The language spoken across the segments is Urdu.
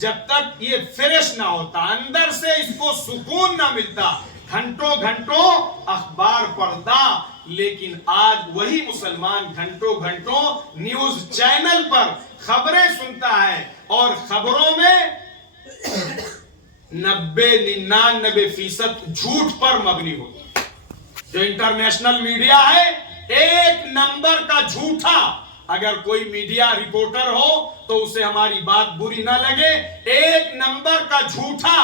جب تک یہ فریش نہ ہوتا، اندر سے اس کو سکون نہ ملتا، گھنٹوں گھنٹوں اخبار پڑھتا. لیکن آج وہی مسلمان گھنٹوں گھنٹوں نیوز چینل پر خبریں سنتا ہے اور خبروں میں 90-99% جھوٹ پر مبنی ہوتی. جو انٹرنیشنل میڈیا ہے ایک نمبر کا جھوٹا. اگر کوئی میڈیا رپورٹر ہو تو اسے ہماری بات بری نہ لگے، ایک نمبر کا جھوٹا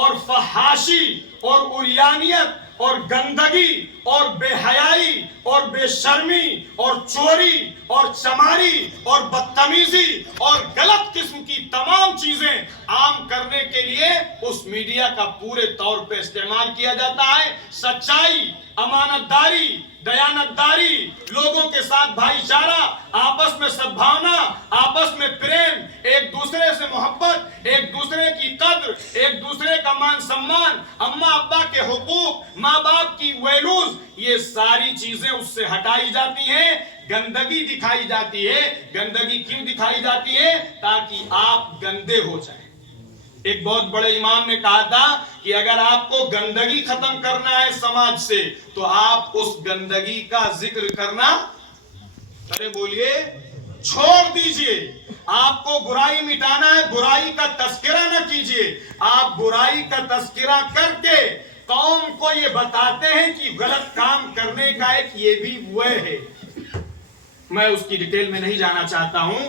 اور فحاشی اور عریانیت اور گندگی اور بے حیائی اور بے شرمی اور چوری اور چماری اور بدتمیزی اور غلط قسم کی تمام چیزیں عام کرنے کے لیے اس میڈیا کا پورے طور پہ استعمال کیا جاتا ہے. سچائی، امانت داری، دیانت داری، لوگوں کے ساتھ بھائی چارہ، آپس میں سدبھاونا، آپس میں پریم، ایک دوسرے سے محبت، ایک دوسرے کی قدر، ایک دوسرے کا مان سمان، اماں ابا کے حقوق، ماں باپ کی ویلوز، یہ ساری چیزیں اس سے ہٹائی جاتی ہیں. گندگی دکھائی جاتی ہے. گندگی کیوں دکھائی جاتی ہے؟ تاکہ آپ گندے ہو جائیں. ایک بہت بڑے امام نے کہا تھا کہ اگر آپ کو گندگی ختم کرنا ہے سماج سے تو آپ اس گندگی کا ذکر کرنا، ارے بولیے، چھوڑ دیجئے. آپ کو برائی مٹانا ہے، برائی کا تذکرہ نہ کیجئے. آپ برائی کا تذکرہ کر کے قوم کو یہ بتاتے ہیں کہ غلط کام کرنے کا ایک یہ بھی وہ ہے. میں اس کی ڈیٹیل میں نہیں جانا چاہتا ہوں.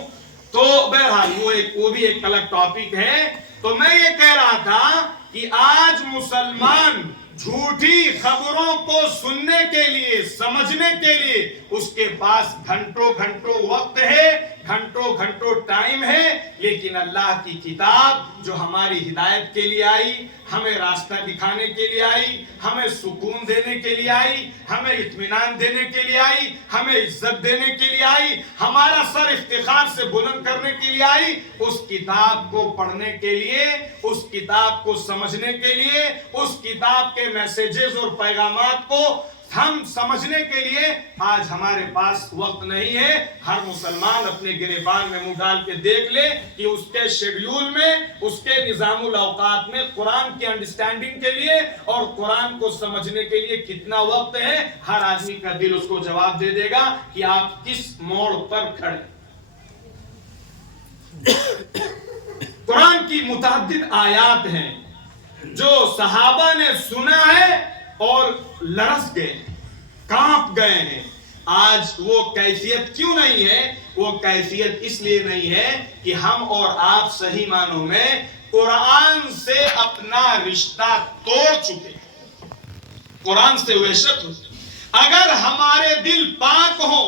تو بہرحال وہ بھی ایک الگ ٹاپک ہے. تو میں یہ کہہ رہا تھا کہ آج مسلمان جھوٹی خبروں کو سننے کے لیے، سمجھنے کے لیے اس کے پاس گھنٹوں گھنٹوں وقت ہے، گھنٹوں گھنٹوں ٹائم ہے. لیکن اللہ کی کتاب جو ہماری ہدایت کے لیے آئی، ہمیں راستہ دکھانے کے لیے آئی، ہمیں سکون دینے کے لیے آئی، ہمیں اطمینان دینے کے لیے آئی، ہمیں عزت دینے کے لیے آئی، ہمارا سر افتخار سے بلند کرنے کے لیے آئی، اس کتاب کو پڑھنے کے لیے، اس کتاب کو سمجھنے کے لیے، اس کتاب کے میسیجز اور پیغامات کو ہم سمجھنے کے لیے آج ہمارے پاس وقت نہیں ہے. ہر مسلمان اپنے گریبان میں منہ ڈال کے دیکھ لے کہ اس کے شیڈیول میں، اس کے نظام الاوقات میں قرآن کی انڈرسٹینڈنگ کے لیے اور قرآن کو سمجھنے کے لیے کتنا وقت ہے. ہر آدمی کا دل اس کو جواب دے دے گا کہ آپ کس موڑ پر کھڑے. قرآن کی متعدد آیات ہیں جو صحابہ نے سنا ہے اور لرز گئے، کانپ گئے ہیں. آج وہ کیفیت کیوں نہیں ہے؟ وہ کیفیت اس لیے نہیں ہے کہ ہم اور آپ صحیح معنوں میں قرآن سے اپنا رشتہ توڑ چکے، قرآن سے وحشت ہو. اگر ہمارے دل پاک ہو،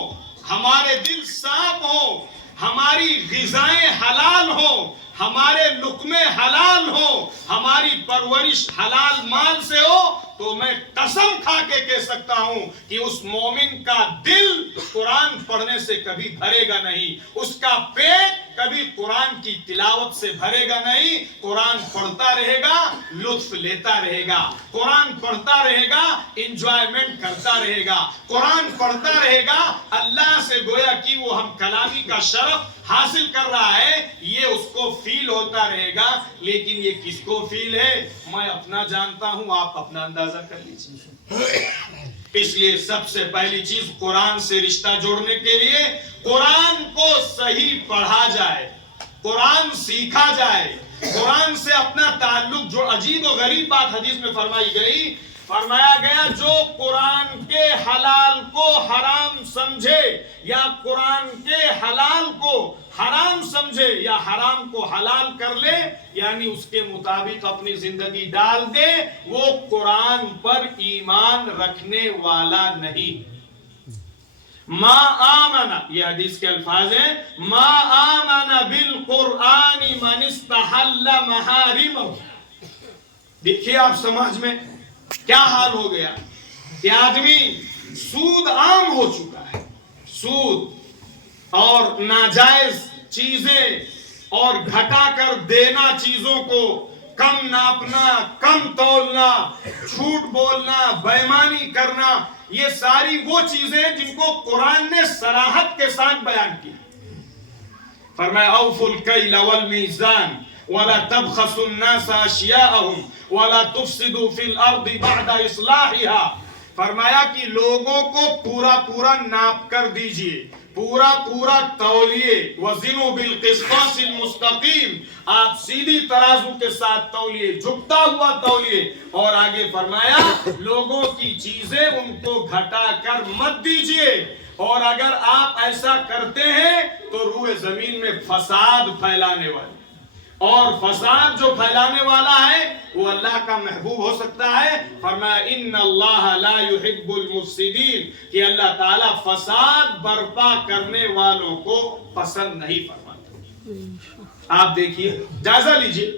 ہمارے دل صاف ہو، ہماری غذائیں حلال ہو، ہمارے لقمے حلال ہو، ہماری پرورش حلال مال سے ہو، تو میں قسم کھا کے کہہ سکتا ہوں کہ اس مومن کا دل قرآن پڑھنے سے کبھی بھرے گا نہیں، اس کا پیٹ کبھی قرآن کی تلاوت سے بھرے گا نہیں. قرآن پڑھتا رہے گا، لطف لیتا رہے گا، قرآن پڑھتا رہے گا، انجوائمنٹ کرتا رہے گا، قرآن پڑھتا رہے گا. اللہ سے گویا کہ وہ ہم کلامی کا شرف حاصل کر رہا ہے، یہ اس کو فیل ہوتا رہے گا. لیکن یہ کس کو فیل ہے؟ میں اپنا جانتا ہوں، آپ اپنا اندازہ کر لیجیے. اس لیے سب سے پہلی چیز قرآن سے رشتہ جوڑنے کے لیے قرآن کو صحیح پڑھا جائے، قرآن سیکھا جائے، قرآن سے اپنا تعلق جو عجیب و غریب بات حدیث میں فرمائی گئی، فرمایا گیا جو قرآن کے حلال کو حرام سمجھے یا قرآن کے حلال کو حرام سمجھے یا حرام کو حلال کر لے، یعنی اس کے مطابق اپنی زندگی ڈال دے، وہ قرآن پر ایمان رکھنے والا نہیں. ما آمن، یہ حدیث کے الفاظ ہیں، ما آمن بالقرآن من استحل محارمہ. دیکھیے آپ سماج میں کیا حال ہو گیا کہ آدمی سود عام ہو چکا ہے، سود اور ناجائز چیزیں اور گھٹا کر دینا، چیزوں کو کم ناپنا، کم تولنا، جھوٹ بولنا، بے ایمانی کرنا، یہ ساری وہ چیزیں جن کو قرآن نے صراحت کے ساتھ بیان کی. فرمایا اوفوا الکیل والمیزان ولا تبخسوا الناس اشیاءهم ولا تفسدوا في الارض بعد اصلاحها. فرمایا کہ لوگوں کو پورا پورا ناپ کر دیجئے، پورا پورا تولیے. وزنوا بالقسطاس المستقیم، آپ سیدھی ترازو کے ساتھ تولیے، جھکتا ہوا تولیے. اور آگے فرمایا لوگوں کی چیزیں ان کو گھٹا کر مت دیجئے، اور اگر آپ ایسا کرتے ہیں تو روئے زمین میں فساد پھیلانے والے، اور فساد جو پھیلانے والا ہے وہ اللہ کا محبوب ہو سکتا ہے. فرمایا ان اللہ لا يحب المفسدین، کہ اللہ تعالیٰ فساد برپا کرنے والوں کو پسند نہیں فرماتا. آپ دیکھیے، جائزہ لیجئے.